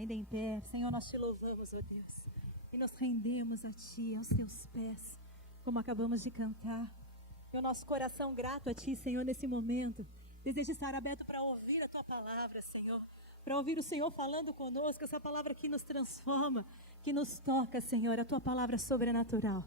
ainda em pé. Senhor, nós te louvamos, ó Deus, e nos rendemos a Ti, aos Teus pés, como acabamos de cantar. E o nosso coração grato a Ti, Senhor, nesse momento, deseja estar aberto para ouvir a Tua palavra, Senhor, para ouvir o Senhor falando conosco, essa palavra que nos transforma, que nos toca, Senhor, a Tua palavra sobrenatural.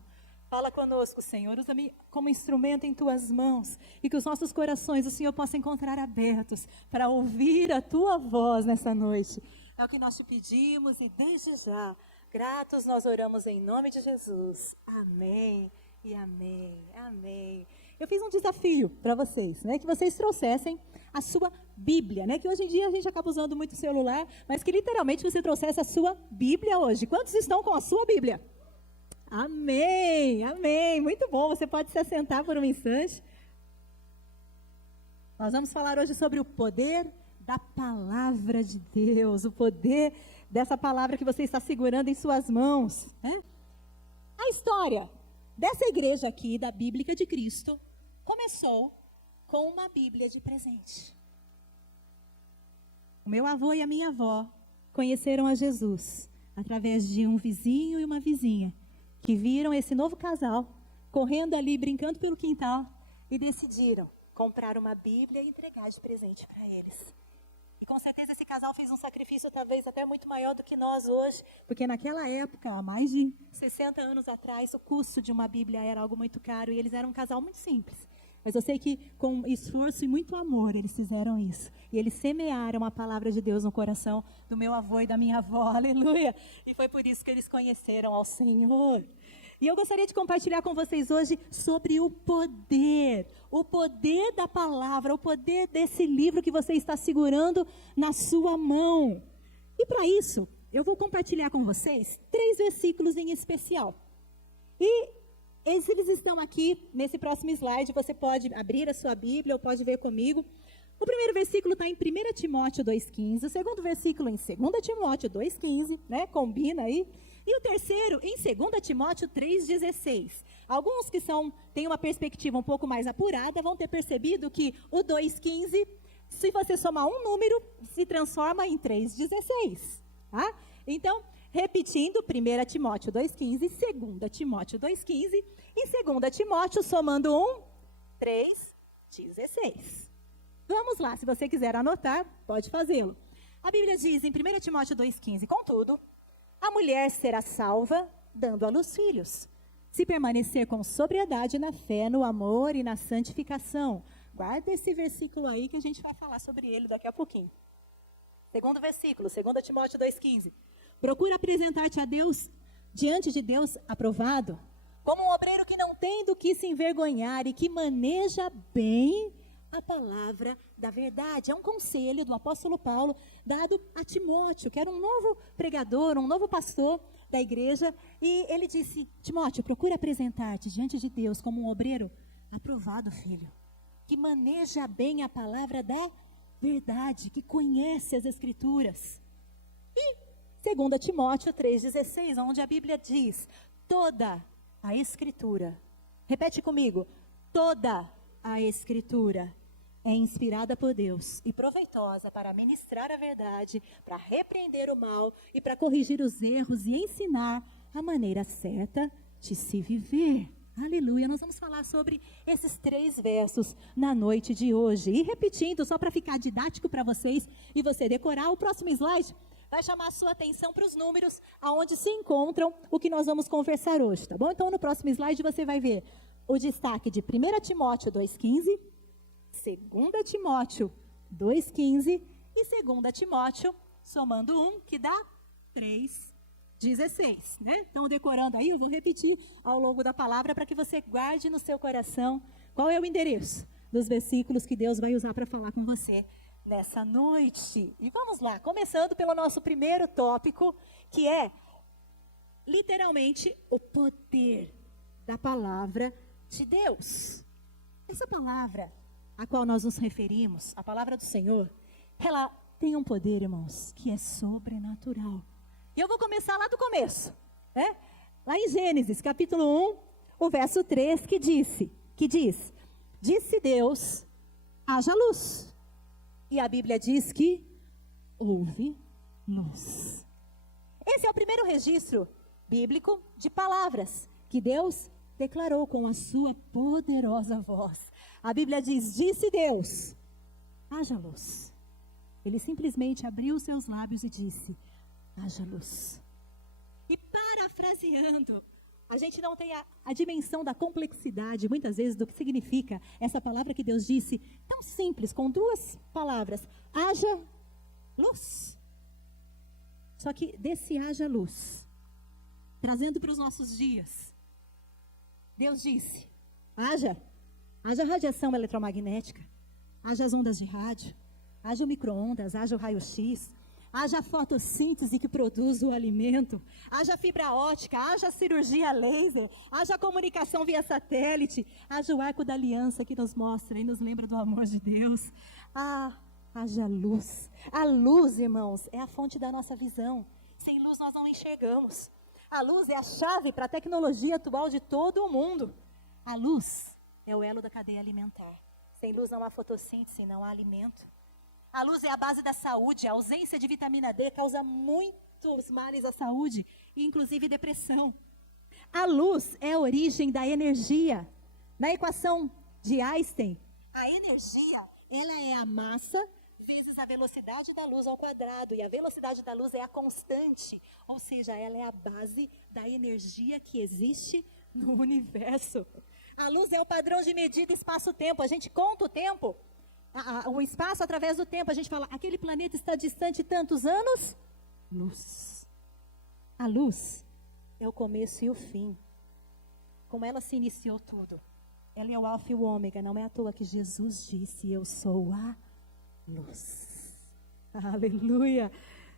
Fala conosco, Senhor, usa-me como instrumento em Tuas mãos, e que os nossos corações o Senhor possa encontrar abertos para ouvir a Tua voz nessa noite. É o que nós te pedimos e desde já, gratos nós oramos em nome de Jesus. Amém e amém, amém. Eu fiz um desafio para vocês, né, que vocês trouxessem a sua Bíblia, né, que hoje em dia a gente acaba usando muito o celular, mas que literalmente você trouxesse a sua Bíblia hoje. Quantos estão com a sua Bíblia? Amém, amém, muito bom, você pode se assentar por um instante. Nós vamos falar hoje sobre o poder da palavra de Deus, o poder dessa palavra que você está segurando em suas mãos, né? A história dessa igreja aqui, da Bíblica de Cristo, começou com uma Bíblia de presente. O meu avô e a minha avó conheceram a Jesus através de um vizinho e uma vizinha, que viram esse novo casal correndo ali, brincando pelo quintal, e decidiram comprar uma Bíblia e entregar de presente para eles. E com certeza esse casal fez um sacrifício talvez até muito maior do que nós hoje, porque naquela época, há mais de 60 anos atrás, o custo de uma Bíblia era algo muito caro e eles eram um casal muito simples. Mas eu sei que com esforço e muito amor eles fizeram isso. E eles semearam a palavra de Deus no coração do meu avô e da minha avó, aleluia. E foi por isso que eles conheceram ao Senhor. E eu gostaria de compartilhar com vocês hoje sobre o poder da palavra, o poder desse livro que você está segurando na sua mão. E para isso, eu vou compartilhar com vocês 3 versículos em especial. E eles estão aqui nesse próximo slide, você pode abrir a sua Bíblia ou pode ver comigo. O primeiro versículo está em 1 Timóteo 2,15, o segundo versículo em 2 Timóteo 2,15, né? Combina aí. E o terceiro em 2 Timóteo 3,16. Alguns que têm uma perspectiva um pouco mais apurada vão ter percebido que o 2,15, se você somar um número, se transforma em 3,16. Tá? Então, repetindo, 1 Timóteo 2,15, 2 Timóteo 2,15 e 2 Timóteo somando 3,16. Vamos lá, se você quiser anotar, pode fazê-lo. A Bíblia diz em 1 Timóteo 2,15, contudo, a mulher será salva dando à luz filhos, se permanecer com sobriedade na fé, no amor e na santificação. Guarda esse versículo aí que a gente vai falar sobre ele daqui a pouquinho. Segundo versículo, 2 Timóteo 2,15. Procura apresentar-te a Deus, diante de Deus aprovado, como um obreiro que não tem do que se envergonhar e que maneja bem a palavra da verdade. É um conselho do apóstolo Paulo dado a Timóteo, que era um novo pregador, um novo pastor da igreja. E ele disse, Timóteo, procura apresentar-te diante de Deus como um obreiro aprovado, filho, que maneja bem a palavra da verdade, que conhece as Escrituras. E 2 Timóteo 3,16, onde a Bíblia diz, toda a Escritura, repete comigo, toda a Escritura é inspirada por Deus e proveitosa para ministrar a verdade, para repreender o mal e para corrigir os erros e ensinar a maneira certa de se viver. Aleluia, nós vamos falar sobre esses 3 versos na noite de hoje. E repetindo, só para ficar didático para vocês e você decorar, o próximo slide vai chamar a sua atenção para os números aonde se encontram o que nós vamos conversar hoje, tá bom? Então, no próximo slide você vai ver o destaque de 1 Timóteo 2,15, 2 Timóteo 2,15 e 2 Timóteo, somando 1, que dá 3,16, né? Então, decorando aí, eu vou repetir ao longo da palavra para que você guarde no seu coração qual é o endereço dos versículos que Deus vai usar para falar com você nessa noite. E vamos lá, começando pelo nosso primeiro tópico, que é, literalmente, o poder da palavra de Deus. Essa palavra a qual nós nos referimos, a palavra do Senhor, ela tem um poder, irmãos, que é sobrenatural. E eu vou começar lá do começo, né? Lá em Gênesis, capítulo 1, o verso 3, que diz, disse Deus, haja luz. E a Bíblia diz que houve luz. Esse é o primeiro registro bíblico de palavras que Deus declarou com a sua poderosa voz. A Bíblia diz, disse Deus, haja luz. Ele simplesmente abriu os seus lábios e disse, haja luz. E parafraseando, a gente não tem a dimensão da complexidade, muitas vezes, do que significa essa palavra que Deus disse, tão simples, com duas palavras, haja luz. Só que desse haja luz, trazendo para os nossos dias, Deus disse, haja radiação eletromagnética, haja as ondas de rádio, haja o micro-ondas, haja o raio-x, haja a fotossíntese que produz o alimento, haja fibra ótica, haja cirurgia laser, haja comunicação via satélite, haja o arco da aliança que nos mostra e nos lembra do amor de Deus. Haja luz. A luz, irmãos, é a fonte da nossa visão. Sem luz nós não enxergamos. A luz é a chave para a tecnologia atual de todo o mundo. A luz é o elo da cadeia alimentar. Sem luz não há fotossíntese, não há alimento. A luz é a base da saúde. A ausência de vitamina D causa muitos males à saúde, inclusive depressão. A luz é a origem da energia. Na equação de Einstein, a energia, ela é a massa vezes a velocidade da luz ao quadrado. E a velocidade da luz é a constante. Ou seja, ela é a base da energia que existe no universo. A luz é o padrão de medida espaço-tempo. A gente conta o tempo, o espaço através do tempo. A gente fala, aquele planeta está distante tantos anos? Luz. A luz é o começo e o fim. Como ela se iniciou tudo. Ela é o alfa e o ômega. Não é à toa que Jesus disse, eu sou a luz. Aleluia.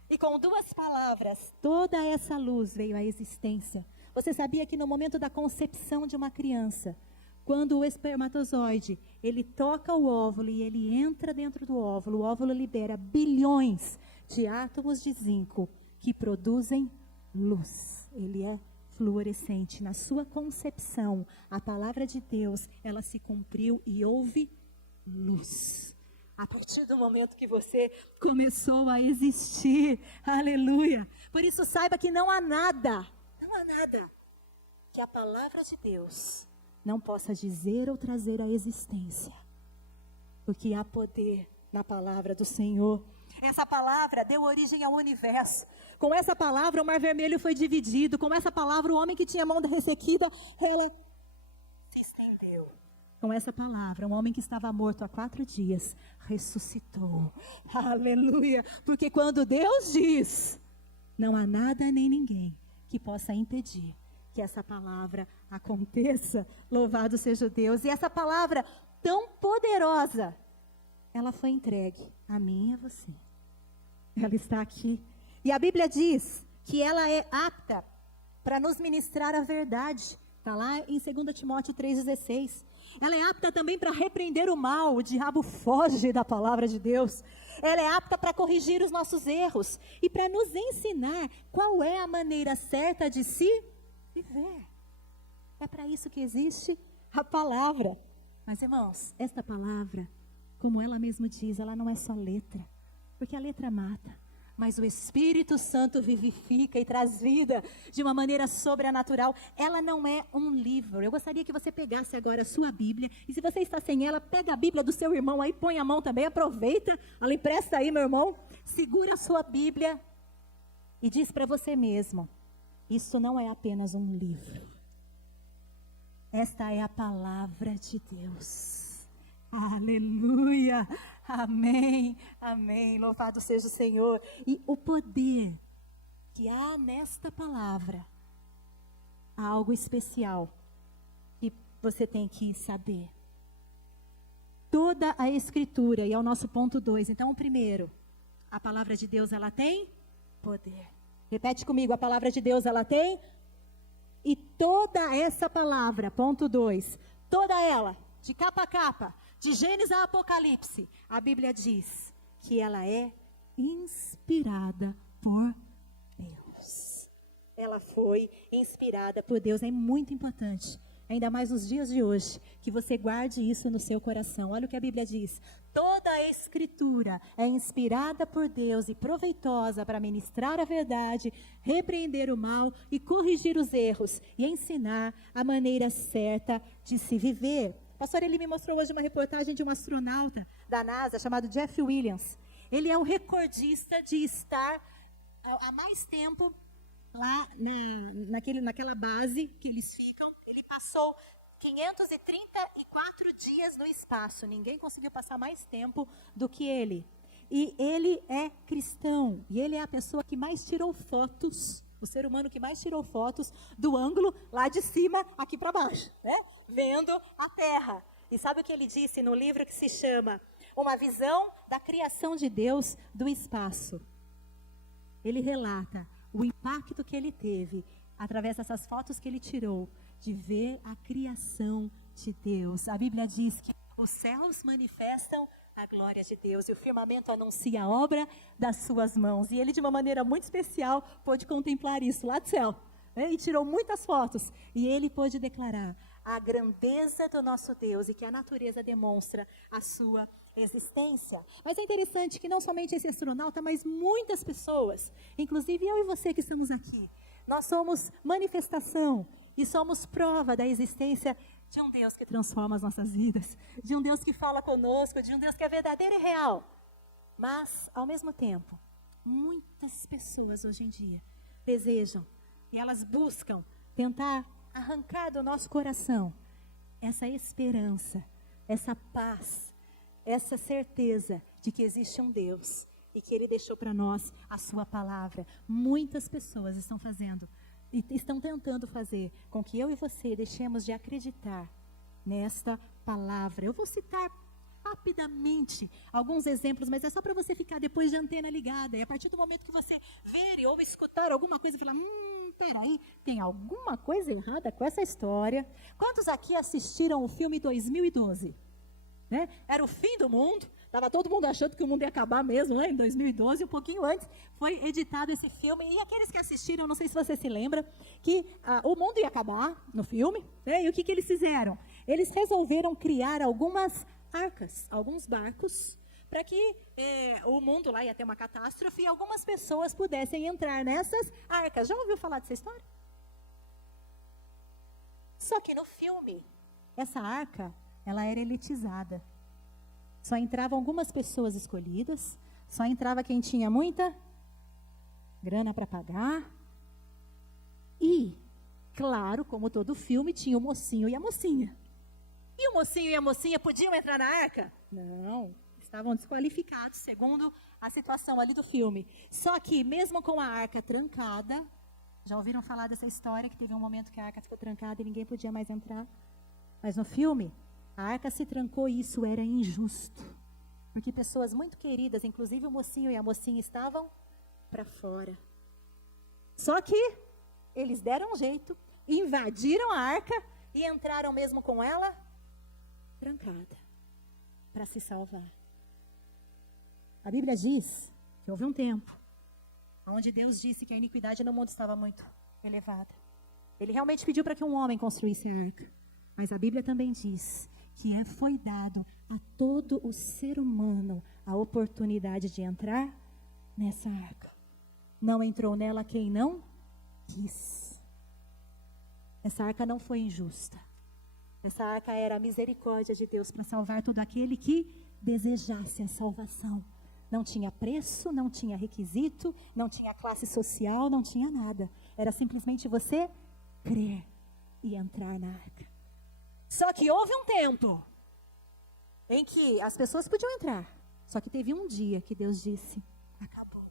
E com duas palavras, toda essa luz veio à existência. Você sabia que no momento da concepção de uma criança, quando o espermatozoide, ele toca o óvulo e ele entra dentro do óvulo, o óvulo libera bilhões de átomos de zinco que produzem luz. Ele é fluorescente. Na sua concepção, a palavra de Deus, ela se cumpriu e houve luz. A partir do momento que você começou a existir, aleluia. Por isso saiba que não há nada que a palavra de Deus não possa dizer ou trazer à existência. Porque há poder na palavra do Senhor. Essa palavra deu origem ao universo. Com essa palavra o mar vermelho foi dividido. Com essa palavra o homem que tinha a mão ressequida, ela se estendeu. Com essa palavra, um homem que estava morto há 4 dias, ressuscitou. Aleluia. Porque quando Deus diz, não há nada nem ninguém que possa impedir que essa palavra aconteça. Louvado seja Deus. E essa palavra tão poderosa, ela foi entregue a mim e a você. Ela está aqui. E a Bíblia diz que ela é apta para nos ministrar a verdade. Está lá em 2 Timóteo 3,16. Ela é apta também para repreender o mal. O diabo foge da palavra de Deus. Ela é apta para corrigir os nossos erros. E para nos ensinar qual é a maneira certa de se viver. É para isso que existe a palavra. Mas, irmãos, esta palavra, como ela mesma diz, ela não é só letra. Porque a letra mata. Mas o Espírito Santo vivifica e traz vida de uma maneira sobrenatural. Ela não é um livro. Eu gostaria que você pegasse agora a sua Bíblia. E se você está sem ela, pega a Bíblia do seu irmão aí, põe a mão também, aproveita. Ela empresta aí, meu irmão. Segura a sua Bíblia e diz para você mesmo, isso não é apenas um livro. Esta é a palavra de Deus. Aleluia. Amém, amém, louvado seja o Senhor. E o poder que há nesta palavra, há algo especial que você tem que saber. Toda a Escritura, e é o nosso ponto 2. Então, o primeiro, a palavra de Deus, ela tem poder. Repete comigo, a palavra de Deus, ela tem. E toda essa palavra, ponto 2, toda ela, de capa a capa, de Gênesis a Apocalipse, a Bíblia diz que ela é inspirada por Deus. Ela foi inspirada por Deus. É muito importante, ainda mais nos dias de hoje, que você guarde isso no seu coração. Olha o que a Bíblia diz. Toda Escritura é inspirada por Deus e proveitosa para ministrar a verdade, repreender o mal e corrigir os erros e ensinar a maneira certa de se viver. O pastor, ele me mostrou hoje uma reportagem de um astronauta da NASA chamado Jeff Williams. Ele é o recordista de estar há mais tempo lá naquela base que eles ficam. Ele passou 534 dias no espaço. Ninguém conseguiu passar mais tempo do que ele. E ele é cristão. E ele é a pessoa que mais tirou fotos, o ser humano que mais tirou fotos do ângulo lá de cima aqui para baixo, né? Vendo a Terra. E sabe o que ele disse no livro que se chama Uma Visão da Criação de Deus do Espaço? Ele relata o impacto que ele teve através dessas fotos que ele tirou, de ver a criação de Deus. A Bíblia diz que os céus manifestam a glória de Deus e o firmamento anuncia a obra das suas mãos. E ele, de uma maneira muito especial, pôde contemplar isso lá do céu, né? E tirou muitas fotos. E ele pôde declarar a grandeza do nosso Deus e que a natureza demonstra a sua existência. Mas é interessante que não somente esse astronauta, mas muitas pessoas, inclusive eu e você que estamos aqui, nós somos manifestação e somos prova da existência de um Deus que transforma as nossas vidas, de um Deus que fala conosco, de um Deus que é verdadeiro e real. Mas, ao mesmo tempo, muitas pessoas hoje em dia desejam e elas buscam tentar arrancar do nosso coração essa esperança, essa paz, essa certeza de que existe um Deus e que Ele deixou para nós a sua palavra. Muitas pessoas estão fazendo e estão tentando fazer com que eu e você deixemos de acreditar nesta palavra. Eu vou citar rapidamente alguns exemplos, mas é só para você ficar depois de antena ligada. E a partir do momento que você ver ou escutar alguma coisa e falar, peraí, tem alguma coisa errada com essa história. Quantos aqui assistiram o filme 2012? Né? Era o fim do mundo. Estava todo mundo achando que o mundo ia acabar mesmo, né? Em 2012, um pouquinho antes, foi editado esse filme. E aqueles que assistiram, não sei se você se lembra, que o mundo ia acabar no filme. Né? E o que eles fizeram? Eles resolveram criar algumas arcas, alguns barcos, para que o mundo lá ia ter uma catástrofe e algumas pessoas pudessem entrar nessas arcas. Já ouviu falar dessa história? Só que no filme, essa arca, ela era elitizada. Só entravam algumas pessoas escolhidas, só entrava quem tinha muita grana para pagar. E, claro, como todo filme, tinha o mocinho e a mocinha. E o mocinho e a mocinha podiam entrar na arca? Não, estavam desqualificados, segundo a situação ali do filme. Só que, mesmo com a arca trancada, já ouviram falar dessa história, que teve um momento que a arca ficou trancada e ninguém podia mais entrar? Mas no filme, a arca se trancou e isso era injusto. Porque pessoas muito queridas, inclusive o mocinho e a mocinha, estavam para fora. Só que eles deram um jeito, invadiram a arca e entraram mesmo com ela trancada, para se salvar. A Bíblia diz que houve um tempo onde Deus disse que a iniquidade no mundo estava muito elevada. Ele realmente pediu para que um homem construísse a arca. Mas a Bíblia também diz que foi dado a todo o ser humano a oportunidade de entrar nessa arca. Não entrou nela quem não quis. Essa arca não foi injusta. Essa arca era a misericórdia de Deus para salvar todo aquele que desejasse a salvação. Não tinha preço, não tinha requisito, não tinha classe social, não tinha nada. Era simplesmente você crer e entrar na arca. Só que houve um tempo em que as pessoas podiam entrar. Só que teve um dia que Deus disse, acabou.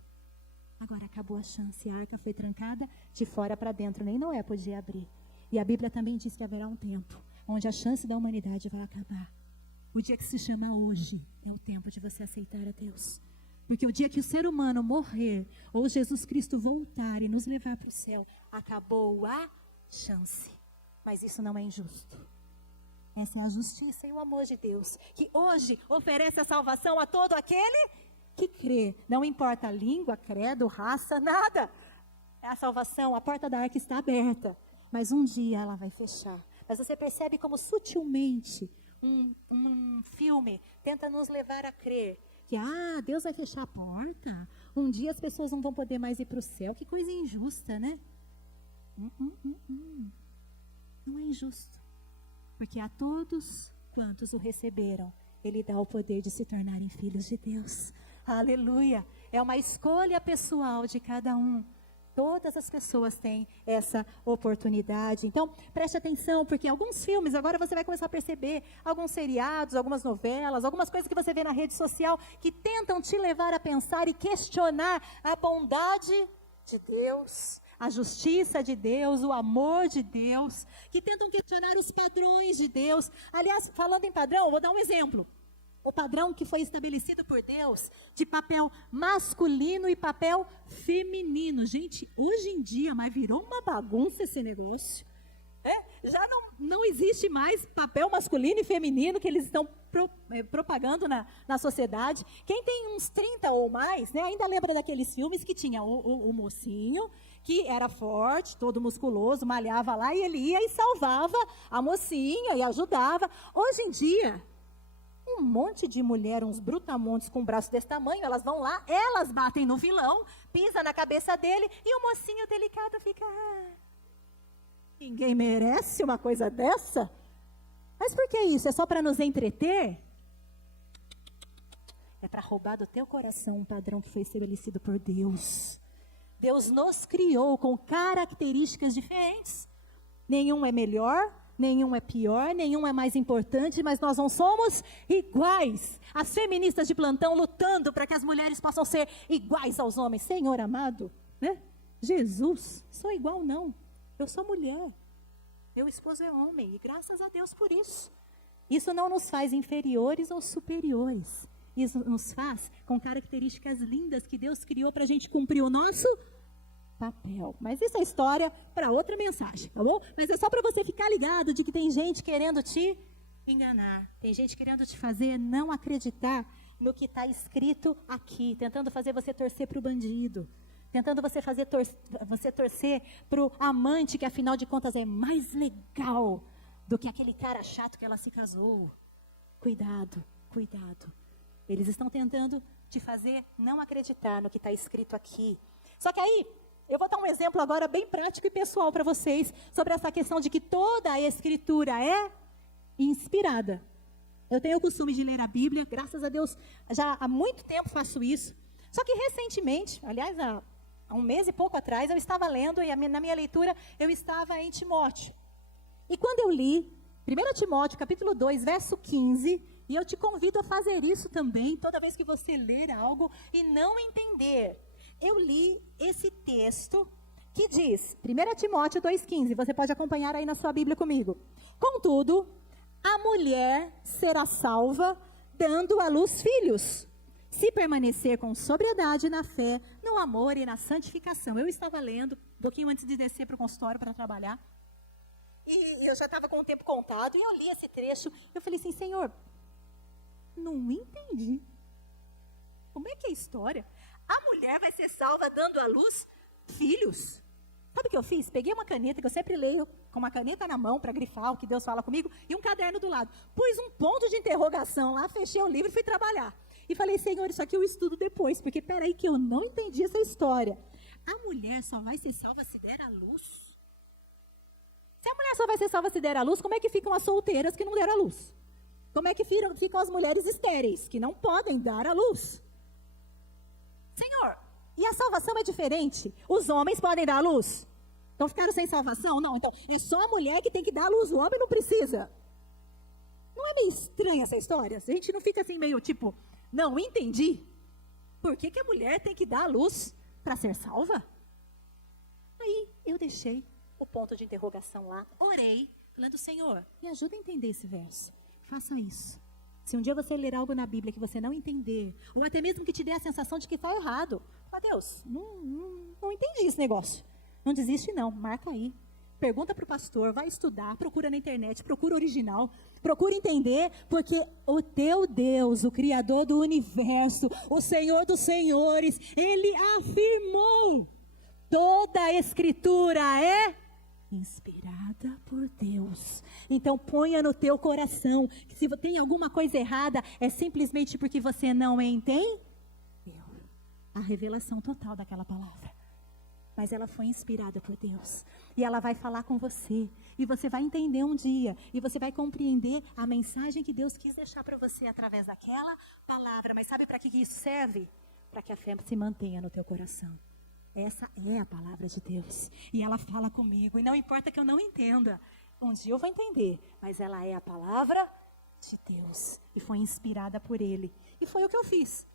Agora acabou a chance. A arca foi trancada de fora para dentro. Nem Noé podia abrir. E a Bíblia também diz que haverá um tempo onde a chance da humanidade vai acabar. O dia que se chama hoje é o tempo de você aceitar a Deus. Porque o dia que o ser humano morrer, ou Jesus Cristo voltar e nos levar para o céu, acabou a chance. Mas isso não é injusto. Essa é a justiça e o amor de Deus, que hoje oferece a salvação a todo aquele que crê. Não importa a língua, credo, raça, nada. É a salvação, a porta da arca está aberta, mas um dia ela vai fechar. Mas você percebe como sutilmente um filme tenta nos levar a crer que, Deus vai fechar a porta, um dia as pessoas não vão poder mais ir para o céu, que coisa injusta, né? Não é injusto, porque a todos quantos o receberam, Ele dá o poder de se tornarem filhos de Deus. Aleluia! É uma escolha pessoal de cada um. Todas as pessoas têm essa oportunidade. Então, preste atenção, porque alguns filmes, agora você vai começar a perceber, alguns seriados, algumas novelas, algumas coisas que você vê na rede social, que tentam te levar a pensar e questionar a bondade de Deus, a justiça de Deus, o amor de Deus, que tentam questionar os padrões de Deus. Aliás, falando em padrão, eu vou dar um exemplo. O padrão que foi estabelecido por Deus de papel masculino e papel feminino. Gente, hoje em dia, mas virou uma bagunça esse negócio. Já não existe mais papel masculino e feminino que eles estão propagando na sociedade. Quem tem uns 30 ou mais, né, ainda lembra daqueles filmes que tinha o mocinho, que era forte, todo musculoso, malhava lá, e ele ia e salvava a mocinha e ajudava. Hoje em dia, um monte de mulher, uns brutamontes com um braço desse tamanho, elas vão lá, elas batem no vilão, pisa na cabeça dele, e o mocinho delicado fica, ninguém merece uma coisa dessa? Mas por que isso? É só para nos entreter? É para roubar do teu coração um padrão que foi estabelecido por Deus. Deus nos criou com características diferentes. Nenhum é melhor, nenhum é pior, nenhum é mais importante, mas nós não somos iguais. As feministas de plantão lutando para que as mulheres possam ser iguais aos homens. Senhor amado, né? Jesus, sou igual não. Eu sou mulher. Meu esposo é homem e graças a Deus por isso. Isso não nos faz inferiores ou superiores. Isso nos faz com características lindas que Deus criou para a gente cumprir o nosso papel. Mas isso é história para outra mensagem, tá bom? Mas é só para você ficar ligado de que tem gente querendo te enganar. Tem gente querendo te fazer não acreditar no que está escrito aqui. Tentando fazer você torcer para o bandido. Tentando você torcer para o amante que afinal de contas é mais legal do que aquele cara chato que ela se casou. Cuidado, cuidado. Eles estão tentando te fazer não acreditar no que está escrito aqui. Só que aí, eu vou dar um exemplo agora bem prático e pessoal para vocês sobre essa questão de que toda a Escritura é inspirada. Eu tenho o costume de ler a Bíblia, graças a Deus, já há muito tempo faço isso. Só que recentemente, aliás, há um mês e pouco atrás, eu estava lendo e na minha leitura eu estava em Timóteo. E quando eu li 1 Timóteo, capítulo 2, verso 15... E eu te convido a fazer isso também, toda vez que você ler algo e não entender. Eu li esse texto que diz, 1 Timóteo 2,15, você pode acompanhar aí na sua Bíblia comigo. Contudo, a mulher será salva dando à luz filhos, se permanecer com sobriedade na fé, no amor e na santificação. Eu estava lendo, um pouquinho antes de descer para o consultório para trabalhar, e eu já estava com o tempo contado, e eu li esse trecho, eu falei assim, Senhor, não entendi. Como é que é a história? A mulher vai ser salva dando à luz filhos. Sabe o que eu fiz? Peguei uma caneta, que eu sempre leio com uma caneta na mão para grifar o que Deus fala comigo, e um caderno do lado. Pus um ponto de interrogação lá, fechei o livro e fui trabalhar. E falei, Senhor, isso aqui eu estudo depois, porque peraí que eu não entendi essa história. A mulher só vai ser salva se der à luz? Se a mulher só vai ser salva se der à luz, como é que ficam as solteiras que não deram à luz? Como é que ficam as mulheres estéreis, que não podem dar à luz? Senhor, e a salvação é diferente? Os homens podem dar à luz? Então ficaram sem salvação? Não, então é só a mulher que tem que dar à luz, o homem não precisa. Não é meio estranha essa história? A gente não fica assim meio tipo, não entendi. Por que a mulher tem que dar à luz para ser salva? Aí eu deixei o ponto de interrogação lá, orei, falando, Senhor, me ajuda a entender esse verso. Faça isso. Se um dia você ler algo na Bíblia que você não entender, ou até mesmo que te dê a sensação de que está errado, fala, Deus, não entendi esse negócio. Não desiste não, marca aí. Pergunta para o pastor, vai estudar, procura na internet, procura original, procura entender, porque o teu Deus, o Criador do universo, o Senhor dos senhores, Ele afirmou, toda a Escritura é inspirada por Deus. Então ponha no teu coração que se tem alguma coisa errada, é simplesmente porque você não entendeu a revelação total daquela palavra. Mas ela foi inspirada por Deus. E ela vai falar com você. E você vai entender um dia. E você vai compreender a mensagem que Deus quis deixar para você através daquela palavra. Mas sabe para que isso serve? Para que a fé se mantenha no teu coração. Essa é a palavra de Deus. E ela fala comigo. E não importa que eu não entenda. Um dia eu vou entender. Mas ela é a palavra de Deus. E foi inspirada por Ele. E foi o que eu fiz.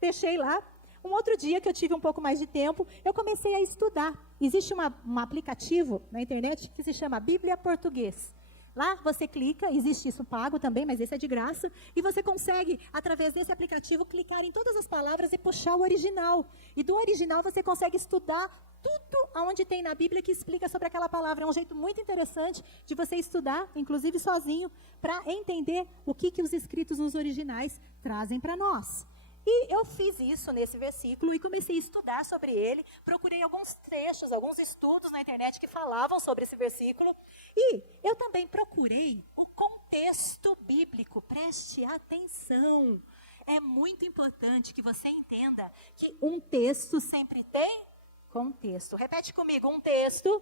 Deixei lá. Um outro dia que eu tive um pouco mais de tempo, eu comecei a estudar. Existe um aplicativo na internet que se chama Bíblia Português. Lá você clica, existe isso pago também, mas esse é de graça. E você consegue, através desse aplicativo, clicar em todas as palavras e puxar o original. E do original você consegue estudar tudo onde tem na Bíblia que explica sobre aquela palavra. É um jeito muito interessante de você estudar, inclusive sozinho, para entender o que os escritos nos originais trazem para nós. E eu fiz isso nesse versículo e comecei a estudar sobre ele. Procurei alguns trechos, alguns estudos na internet que falavam sobre esse versículo. E eu também procurei o contexto bíblico. Preste atenção. É muito importante que você entenda que um texto sempre tem contexto. Repete comigo, um texto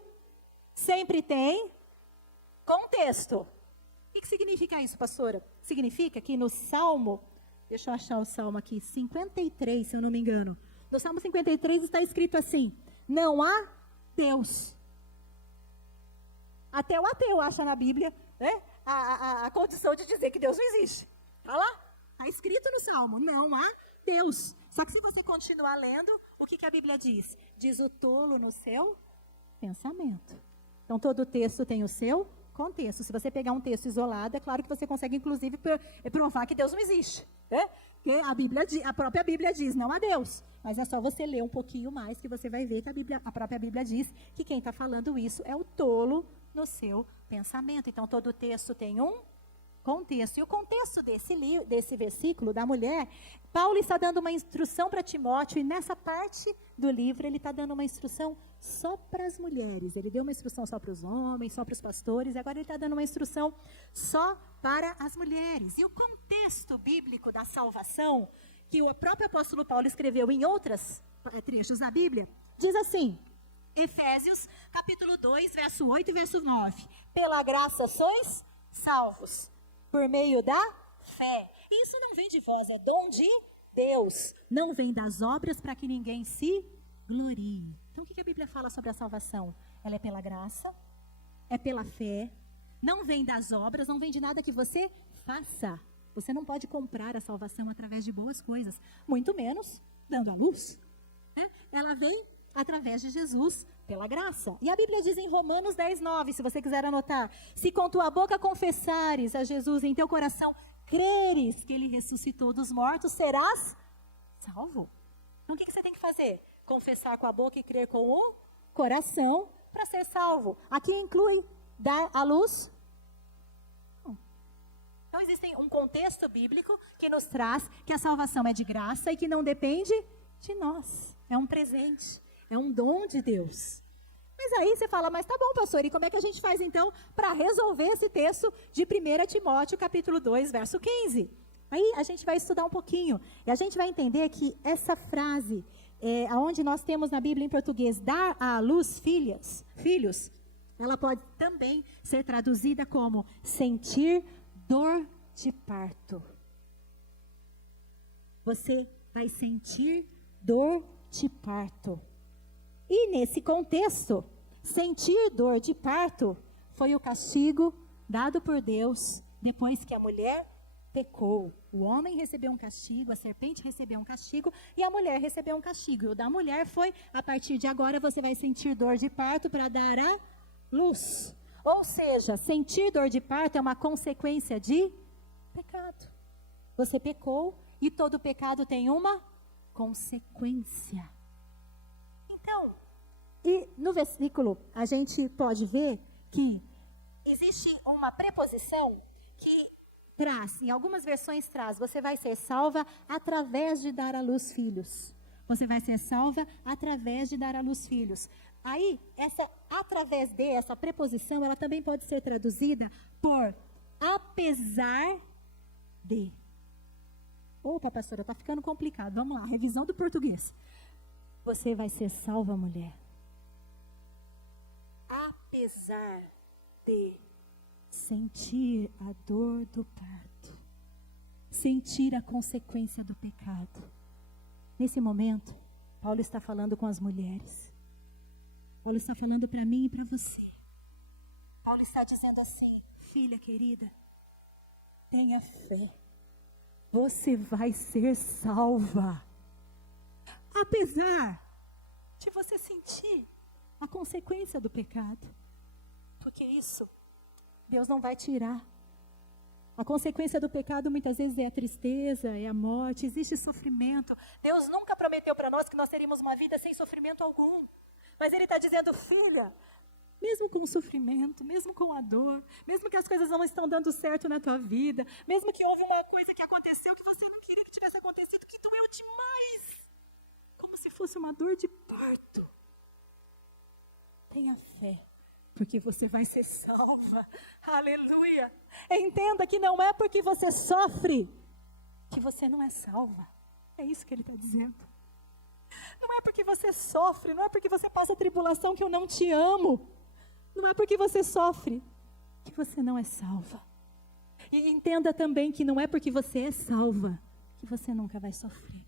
sempre tem contexto. O que significa isso, pastora? Significa que no Salmo... Deixa eu achar o Salmo aqui, 53, se eu não me engano. No Salmo 53 está escrito assim: não há Deus. Até o ateu acha na Bíblia, né, a condição de dizer que Deus não existe. Está lá, está escrito no Salmo, não há Deus. Só que se você continuar lendo, o que a Bíblia diz? Diz o tolo no seu pensamento. Então todo texto tem o seu contexto. Se você pegar um texto isolado, é claro que você consegue inclusive provar que Deus não existe. Porque a própria Bíblia diz, não há Deus. Mas é só você ler um pouquinho mais que você vai ver que a própria Bíblia diz que quem está falando isso é o tolo no seu pensamento. Então todo texto tem um contexto. E o contexto desse versículo da mulher, Paulo está dando uma instrução para Timóteo, e nessa parte do livro ele está dando uma instrução só para as mulheres. Ele deu uma instrução só para os homens, só para os pastores, e agora ele está dando uma instrução só para as mulheres. E o contexto bíblico da salvação, que o próprio apóstolo Paulo escreveu em outros trechos da Bíblia, diz assim, Efésios capítulo 2, verso 8 e verso 9. Pela graça sois salvos, por meio da fé. Isso não vem de vós, é dom de Deus. Não vem das obras para que ninguém se glorie. Então o que a Bíblia fala sobre a salvação? Ela é pela graça, é pela fé, não vem das obras, não vem de nada que você faça. Você não pode comprar a salvação através de boas coisas, muito menos dando à luz. Ela vem através de Jesus, pela graça. E a Bíblia diz em Romanos 10, 9, se você quiser anotar: se com tua boca confessares a Jesus, em teu coração creres que ele ressuscitou dos mortos, serás salvo. Então o que você tem que fazer? Confessar com a boca e crer com o coração para ser salvo. Aqui inclui dar à luz? Não. Então existe um contexto bíblico que nos traz que a salvação é de graça e que não depende de nós. É um presente, é um dom de Deus. Mas aí você fala, mas tá bom, pastor, e como é que a gente faz então para resolver esse texto de 1 Timóteo capítulo 2, verso 15? Aí a gente vai estudar um pouquinho e a gente vai entender que essa frase, onde nós temos na Bíblia em português, dar à luz filhos, ela pode também ser traduzida como sentir dor de parto. Você vai sentir dor de parto. E nesse contexto, sentir dor de parto foi o castigo dado por Deus depois que a mulher pecou. O homem recebeu um castigo, a serpente recebeu um castigo e a mulher recebeu um castigo. E o da mulher foi, a partir de agora você vai sentir dor de parto para dar a luz. Ou seja, sentir dor de parto é uma consequência de pecado. Você pecou e todo pecado tem uma consequência. Então, e no versículo a gente pode ver que existe uma preposição que traz, em algumas versões traz, você vai ser salva através de dar à luz filhos. Você vai ser salva através de dar à luz filhos. Aí, essa preposição, ela também pode ser traduzida por apesar de. Opa, pastora, está ficando complicado. Vamos lá, revisão do português. Você vai ser salva, mulher. Apesar de sentir a dor do parto, sentir a consequência do pecado. Nesse momento, Paulo está falando com as mulheres. Paulo está falando para mim e para você. Paulo está dizendo assim: filha querida, tenha fé. Você vai ser salva. Apesar de você sentir a consequência do pecado. Porque isso, Deus não vai tirar. A consequência do pecado muitas vezes é a tristeza, é a morte, existe sofrimento. Deus nunca prometeu para nós que nós teríamos uma vida sem sofrimento algum. Mas Ele está dizendo, filha, mesmo com o sofrimento, mesmo com a dor, mesmo que as coisas não estão dando certo na tua vida, mesmo que houve uma coisa que aconteceu que você não queria que tivesse acontecido, que doeu demais, como se fosse uma dor de parto. Tenha fé, porque você vai ser salva. Aleluia. Entenda que não é porque você sofre que você não é salva. É isso que Ele está dizendo. Não é porque você sofre, não é porque você passa tribulação que eu não te amo. Não é porque você sofre que você não é salva. E entenda também que não é porque você é salva que você nunca vai sofrer.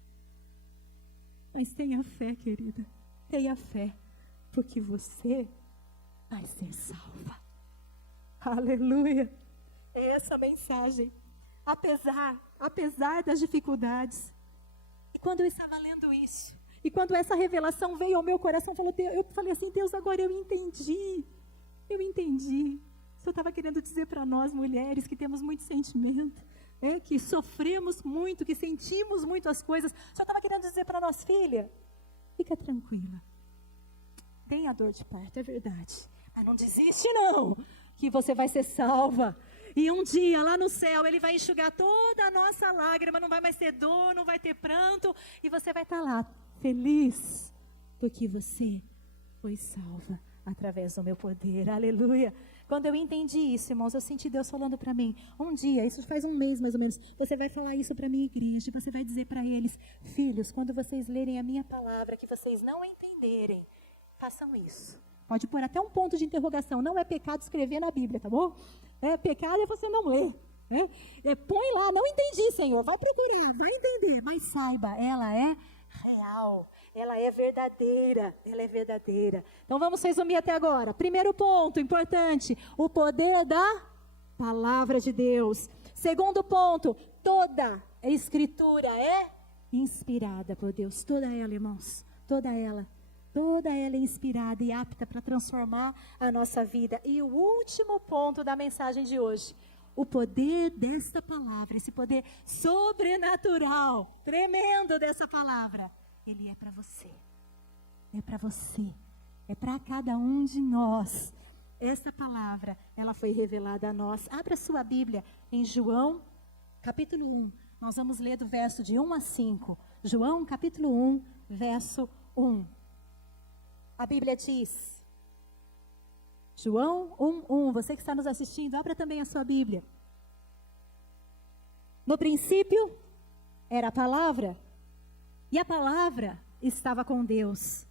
Mas tenha fé, querida. Tenha fé, porque você vai ser salva. Aleluia. É essa a mensagem. Apesar das dificuldades. E quando eu estava lendo isso, e quando essa revelação veio ao meu coração, eu falei assim, Deus, agora eu entendi. Eu entendi. O Senhor estava querendo dizer para nós, mulheres, que temos muito sentimento, que sofremos muito, que sentimos muito as coisas. O Senhor estava querendo dizer para nós, filha, fica tranquila. Tem a dor de parto, é verdade. Mas não desiste não, que você vai ser salva. E um dia, lá no céu, Ele vai enxugar toda a nossa lágrima, não vai mais ter dor, não vai ter pranto, e você vai estar lá, feliz, porque você foi salva através do meu poder, aleluia. Quando eu entendi isso, irmãos, eu senti Deus falando para mim, um dia, isso faz um mês mais ou menos, você vai falar isso para a minha igreja, e você vai dizer para eles, filhos, quando vocês lerem a minha palavra, que vocês não entenderem, façam isso. Pode pôr até um ponto de interrogação, não é pecado escrever na Bíblia, tá bom? Pecado é você não ler. Põe lá, não entendi, Senhor, vai procurar, vai entender, mas saiba, ela é real, ela é verdadeira, ela é verdadeira. Então vamos resumir até agora. Primeiro ponto, importante, o poder da palavra de Deus. Segundo ponto, toda a escritura é inspirada por Deus, toda ela, irmãos, toda ela é inspirada e apta para transformar a nossa vida. E o último ponto da mensagem de hoje, o poder desta palavra, esse poder sobrenatural, tremendo dessa palavra, ele é para você, é para cada um de nós. Essa palavra, ela foi revelada a nós. Abra sua Bíblia em João, capítulo 1, nós vamos ler do verso de 1 a 5, João, capítulo 1, verso 1. A Bíblia diz, João 1:1, você que está nos assistindo, abra também a sua Bíblia. No princípio era a palavra, e a palavra estava com Deus,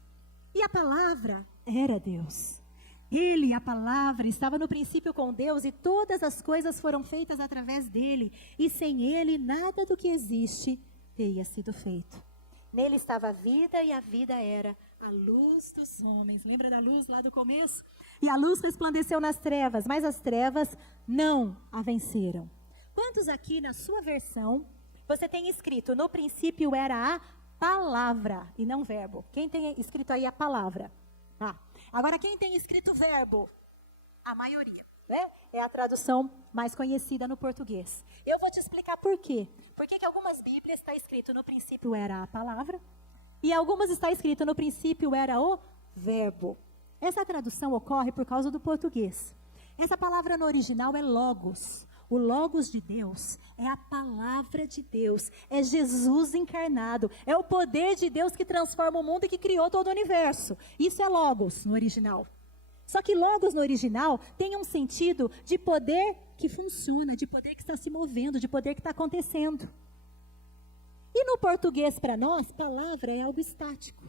e a palavra era Deus. Ele, a palavra, estava no princípio com Deus, e todas as coisas foram feitas através dele, e sem ele nada do que existe teria sido feito. Nele estava a vida, e a vida era a luz dos homens. Lembra da luz lá do começo? E a luz resplandeceu nas trevas, mas as trevas não a venceram. Quantos aqui na sua versão, você tem escrito, no princípio era a palavra e não verbo? Quem tem escrito aí a palavra? Agora quem tem escrito verbo? A maioria, né? É a tradução mais conhecida no português. Eu vou te explicar por quê. Por que algumas Bíblias está escrito no princípio era a palavra e algumas está escrito no princípio era o verbo. Essa tradução ocorre por causa do português. Essa palavra no original é logos. O Logos de Deus é a palavra de Deus, é Jesus encarnado, é o poder de Deus que transforma o mundo e que criou todo o universo. Isso é Logos no original. Só que Logos no original tem um sentido de poder que funciona, de poder que está se movendo, de poder que está acontecendo. E no português, para nós, palavra é algo estático.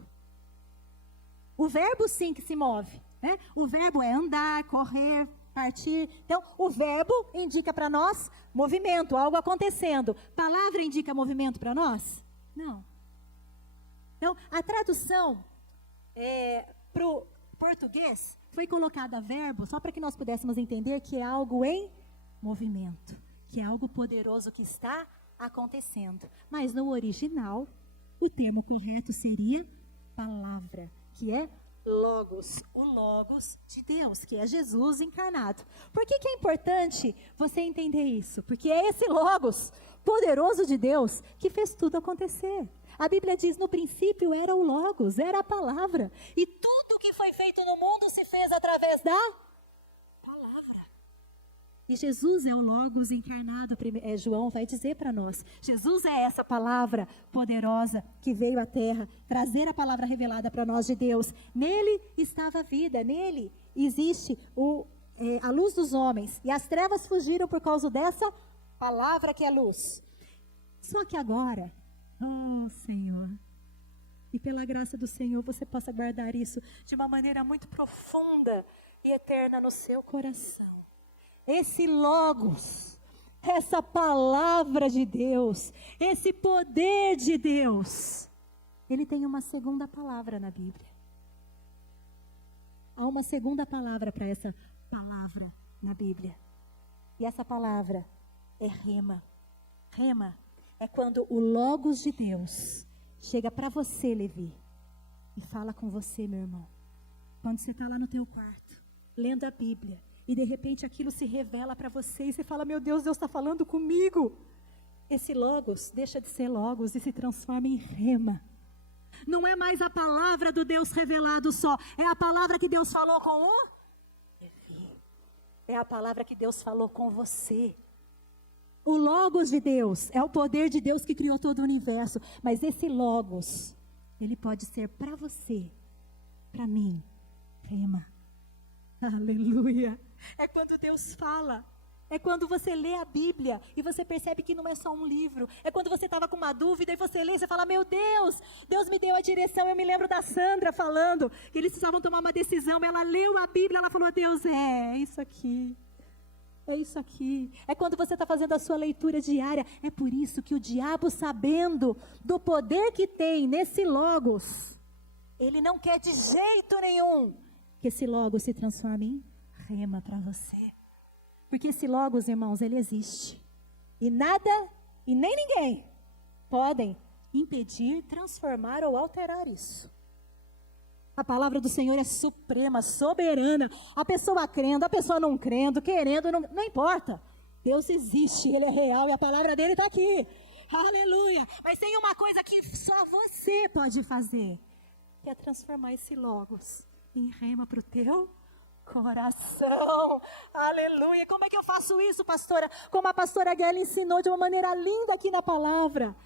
O verbo sim que se move, né? O verbo é andar, correr, partir. Então, o verbo indica para nós movimento, algo acontecendo. Palavra indica movimento para nós? Não. Então, a tradução para o português foi colocada verbo só para que nós pudéssemos entender que é algo em movimento, que é algo poderoso que está acontecendo. Mas no original, o termo correto seria palavra, que é Logos, o Logos de Deus, que é Jesus encarnado. Por que é importante você entender isso? Porque é esse Logos poderoso de Deus que fez tudo acontecer. A Bíblia diz, no princípio era o Logos, era a palavra. E tudo que foi feito no mundo se fez através da palavra. E Jesus é o Logos encarnado, João vai dizer para nós. Jesus é essa palavra poderosa que veio à terra, trazer a palavra revelada para nós de Deus. Nele estava a vida, nele existe a luz dos homens. E as trevas fugiram por causa dessa palavra que é luz. Só que agora, Senhor, e pela graça do Senhor você possa guardar isso de uma maneira muito profunda e eterna no seu coração. Esse Logos, essa palavra de Deus, esse poder de Deus, ele tem uma segunda palavra na Bíblia. Há uma segunda palavra para essa palavra na Bíblia. E essa palavra é rema. Rema é quando o Logos de Deus chega para você, Levi, e fala com você, meu irmão. Quando você está lá no teu quarto, lendo a Bíblia, e de repente aquilo se revela para você e você fala, meu Deus, Deus está falando comigo. Esse Logos deixa de ser Logos e se transforma em rema. Não é mais a palavra do Deus revelado só, é a palavra que Deus falou com o Levi. É a palavra que Deus falou com você. O Logos de Deus é o poder de Deus que criou todo o universo. Mas esse Logos, ele pode ser para você, para mim, rema. Aleluia. É quando Deus fala. É quando você lê a Bíblia e você percebe que não é só um livro. É quando você estava com uma dúvida e você lê e você fala, meu Deus, Deus me deu a direção. Eu me lembro da Sandra falando que eles precisavam tomar uma decisão. Ela leu a Bíblia, ela falou, Deus, é isso aqui. É isso aqui. É quando você está fazendo a sua leitura diária. É por isso que o diabo, sabendo do poder que tem nesse Logos, ele não quer de jeito nenhum que esse Logos se transforme em rema para você. Porque esse Logos, irmãos, ele existe. E nada e nem ninguém podem impedir, transformar ou alterar isso. A palavra do Senhor é suprema, soberana. A pessoa crendo, a pessoa não crendo, querendo, não importa. Deus existe, Ele é real e a palavra dele está aqui. Aleluia. Mas tem uma coisa que só você pode fazer, que é transformar esse Logos em rema para o teu coração. Aleluia. Como é que eu faço isso, pastora? Como a pastora Guerra ensinou de uma maneira linda aqui na palavra.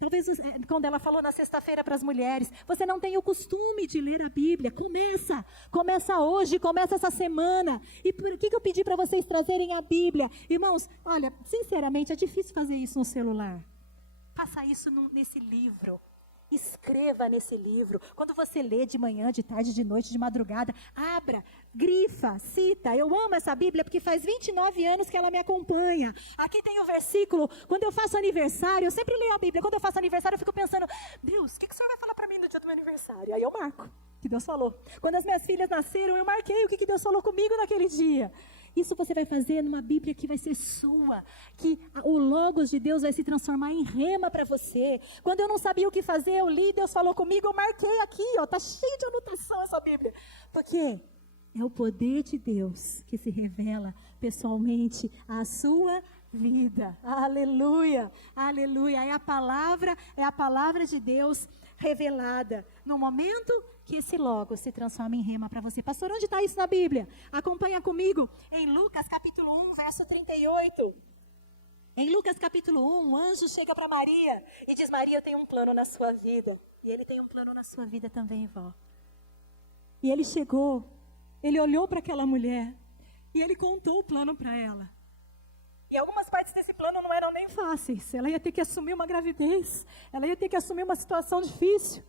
Talvez quando ela falou na sexta-feira para as mulheres, você não tem o costume de ler a Bíblia. Começa hoje, começa essa semana. E por que eu pedi para vocês trazerem a Bíblia? Irmãos, olha, sinceramente é difícil fazer isso no celular. Faça isso nesse livro. Escreva nesse livro. Quando você lê de manhã, de tarde, de noite, de madrugada, abra, grifa, cita. Eu amo essa Bíblia porque faz 29 anos que ela me acompanha. Aqui tem o versículo. Quando eu faço aniversário, eu sempre leio a Bíblia. Quando eu faço aniversário, eu fico pensando, Deus, o que o Senhor vai falar para mim no dia do meu aniversário? Aí eu marco o que Deus falou. Quando as minhas filhas nasceram, eu marquei o que Deus falou comigo naquele dia. Isso você vai fazer numa Bíblia que vai ser sua, que o Logos de Deus vai se transformar em rema para você. Quando eu não sabia o que fazer, eu li, Deus falou comigo, eu marquei aqui, tá cheio de anotação essa Bíblia. Porque é o poder de Deus que se revela pessoalmente à sua vida. Aleluia, aleluia. É a palavra de Deus revelada no momento que esse Logos se transforma em rema para você. Pastor, onde está isso na Bíblia? Acompanha comigo em Lucas capítulo 1, verso 38. Em Lucas capítulo 1, um anjo chega para Maria e diz: Maria, eu tenho um plano na sua vida. E ele tem um plano na sua vida também, vó. E ele chegou, ele olhou para aquela mulher e ele contou o plano para ela. E algumas partes desse plano não eram nem fáceis. Ela ia ter que assumir uma gravidez, ela ia ter que assumir uma situação difícil.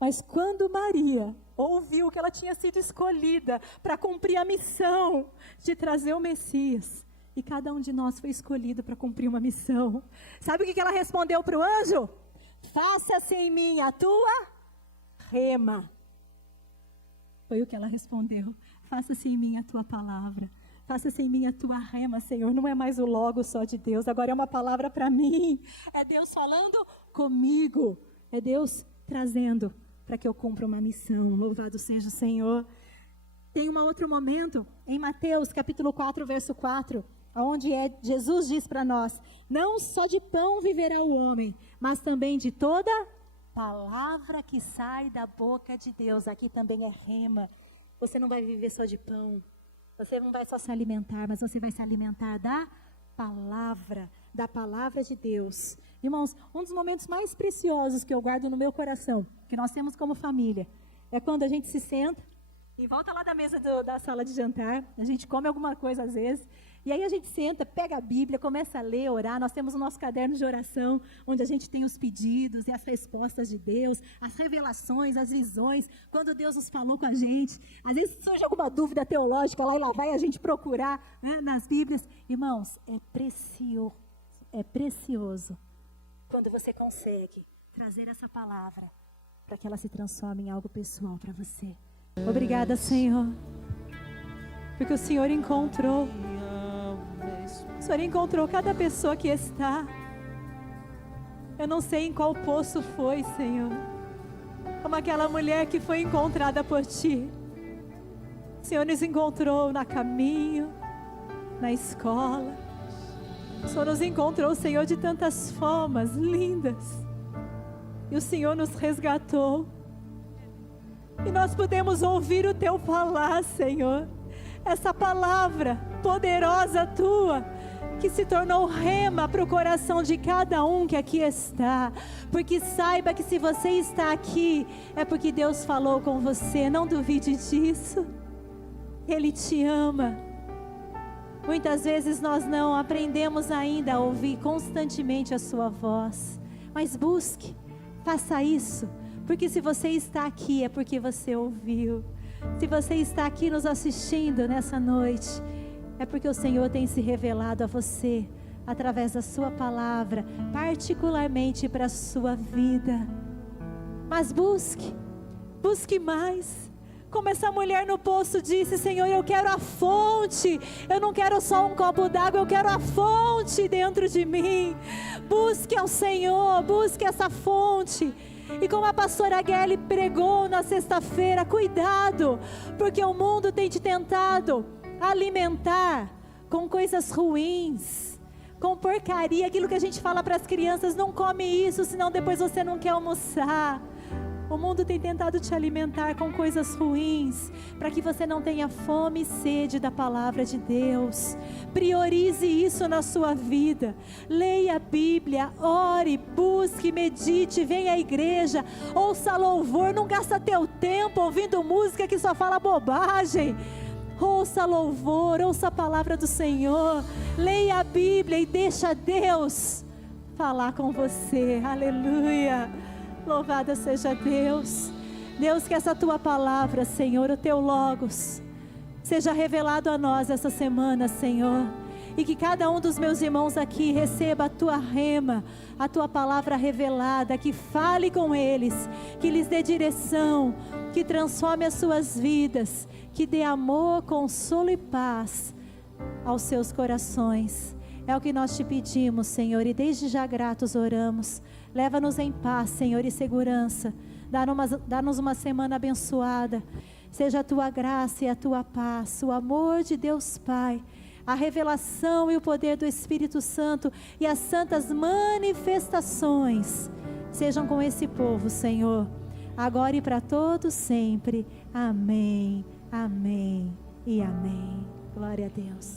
Mas quando Maria ouviu que ela tinha sido escolhida para cumprir a missão de trazer o Messias, e cada um de nós foi escolhido para cumprir uma missão, sabe o que ela respondeu para o anjo? Faça-se em mim a tua rema. Foi o que ela respondeu. Faça-se em mim a tua palavra. Faça-se em mim a tua rema, Senhor. Não é mais o logo só de Deus, agora é uma palavra para mim. É Deus falando comigo. É Deus trazendo para que eu cumpra uma missão. Louvado seja o Senhor. Tem um outro momento, em Mateus capítulo 4, verso 4, onde Jesus diz para nós: não só de pão viverá o homem, mas também de toda palavra que sai da boca de Deus. Aqui também é rema. Você não vai viver só de pão. Você não vai só se alimentar, mas você vai se alimentar da palavra de Deus. Irmãos, um dos momentos mais preciosos que eu guardo no meu coração, que nós temos como família, é quando a gente se senta e volta lá da mesa da sala de jantar, a gente come alguma coisa às vezes, e aí a gente senta, pega a Bíblia, começa a ler, orar. Nós temos o nosso caderno de oração, onde a gente tem os pedidos e as respostas de Deus, as revelações, as visões, quando Deus nos falou com a gente. Às vezes surge alguma dúvida teológica, lá vai a gente procurar, né, nas Bíblias. Irmãos, é precioso quando você consegue trazer essa palavra para que ela se transforme em algo pessoal para você. Obrigada, Senhor, porque o Senhor encontrou cada pessoa que está. Eu não sei em qual poço foi, Senhor, como aquela mulher que foi encontrada por Ti. O Senhor nos encontrou no caminho, na escola. O Senhor nos encontrou, Senhor, de tantas formas lindas. E o Senhor nos resgatou. E nós podemos ouvir o Teu falar, Senhor. Essa palavra poderosa Tua, que se tornou rema para o coração de cada um que aqui está. Porque saiba que se você está aqui, é porque Deus falou com você. Não duvide disso. Ele te ama. Muitas vezes nós não aprendemos ainda a ouvir constantemente a sua voz. Mas busque, faça isso. Porque se você está aqui, é porque você ouviu. Se você está aqui nos assistindo nessa noite, é porque o Senhor tem se revelado a você, através da sua palavra, particularmente para a sua vida. Mas busque mais. Como essa mulher no poço disse: Senhor, eu quero a fonte. Eu não quero só um copo d'água, eu quero a fonte dentro de mim. Busque ao Senhor, busque essa fonte. E como a pastora Gelli pregou na sexta-feira, cuidado, porque o mundo tem te tentado alimentar com coisas ruins, com porcaria, aquilo que a gente fala para as crianças: não come isso, senão depois você não quer almoçar. O mundo tem tentado te alimentar com coisas ruins, para que você não tenha fome e sede da palavra de Deus. Priorize isso na sua vida. Leia a Bíblia, ore, busque, medite, venha à igreja, ouça louvor. Não gasta teu tempo ouvindo música que só fala bobagem. Ouça louvor, ouça a palavra do Senhor. Leia a Bíblia e deixa Deus falar com você. Aleluia. Louvado seja Deus. Deus, que essa tua palavra, Senhor, o teu Logos, seja revelado a nós essa semana, Senhor. E que cada um dos meus irmãos aqui receba a tua rema, a tua palavra revelada, que fale com eles, que lhes dê direção, que transforme as suas vidas, que dê amor, consolo e paz aos seus corações. É o que nós te pedimos, Senhor, e desde já gratos oramos. Leva-nos em paz, Senhor, e segurança. Dá-nos uma semana abençoada. Seja a tua graça e a tua paz, o amor de Deus Pai, a revelação e o poder do Espírito Santo e as santas manifestações sejam com esse povo, Senhor, agora e para todos sempre. Amém, amém e amém. Glória a Deus.